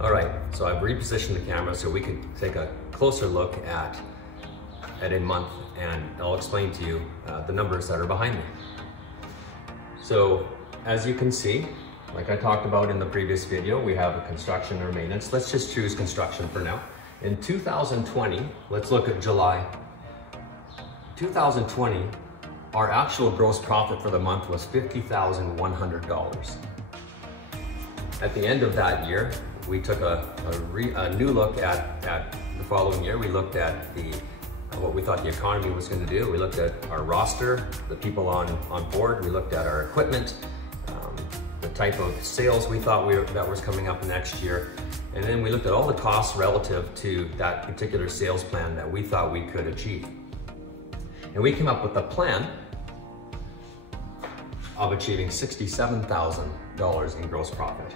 All right, so I've repositioned the camera so we can take a closer look at a month, and I'll explain to you the numbers that are behind me. So as you can see, like I talked about in the previous video, we have a construction or maintenance. Let's just choose construction for now. In 2020, let's look at July. 2020, our actual gross profit for the month was $50,100. At the end of that year, we took a new look at the following year. We looked at what we thought the economy was going to do. We looked at our roster, the people on board. We looked at our equipment, the type of sales we thought that was coming up next year. And then we looked at all the costs relative to that particular sales plan that we thought we could achieve. And we came up with a plan of achieving $67,000 in gross profit.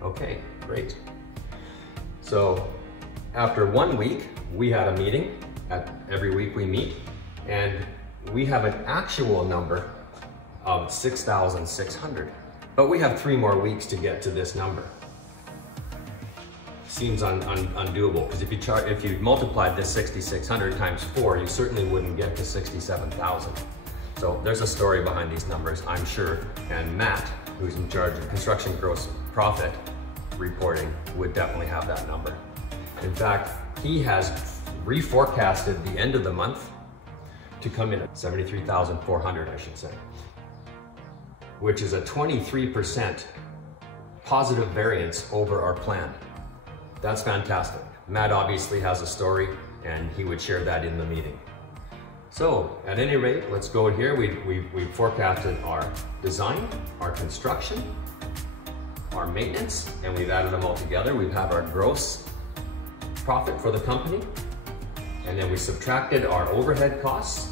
Okay, great. So after 1 week, we had a meeting. Every week we meet, and we have an actual number of $6,600. But we have 3 more weeks to get to this number. Seems undoable, because if you multiplied this 6,600 times 4, you certainly wouldn't get to 67,000. So there's a story behind these numbers, I'm sure, and Matt, who's in charge of construction gross profit reporting, would definitely have that number. In fact, he has reforecasted the end of the month to come in at 73,400, I should say, which is a 23% positive variance over our plan. That's fantastic. Matt obviously has a story, and he would share that in the meeting. So at any rate, let's go here. We forecasted our design, our construction, our maintenance, and we've added them all together. We have our gross profit for the company, and then we subtracted our overhead costs,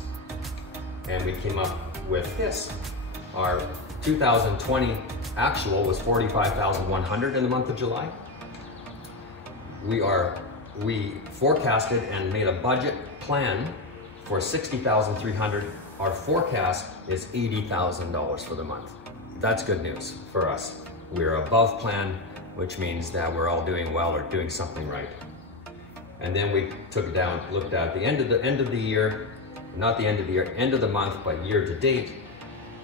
and we came up with this. Our 2020 actual was $45,100 in the month of July. We forecasted and made a budget plan for $60,300. Our forecast is $80,000 for the month. That's good news for us. We're above plan, which means that we're all doing well or doing something right. And then we took it down, looked at the end of the year, not the end of the year, end of the month, but year to date.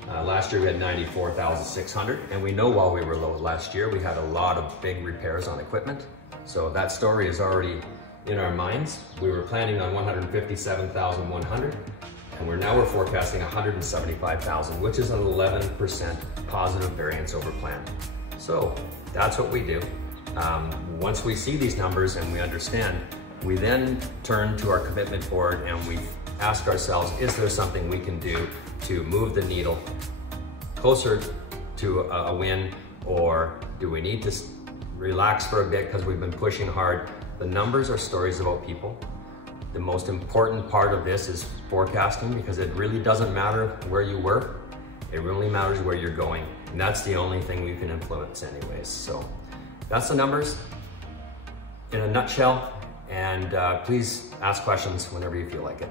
Last year we had $94,600, and we know while we were low last year, we had a lot of big repairs on equipment. So that story is already in our minds. We were planning on $157,100, and we're forecasting $175,000, which is an 11% positive variance over plan. So that's what we do. Once we see these numbers and we understand, we then turn to our commitment board and we ask ourselves, is there something we can do to move the needle closer to a win, or do we need to relax for a bit because we've been pushing hard? The numbers are stories about people. The most important part of this is forecasting, because it really doesn't matter where you were, it really matters where you're going. And that's the only thing we can influence anyways. So that's the numbers in a nutshell, and please ask questions whenever you feel like it.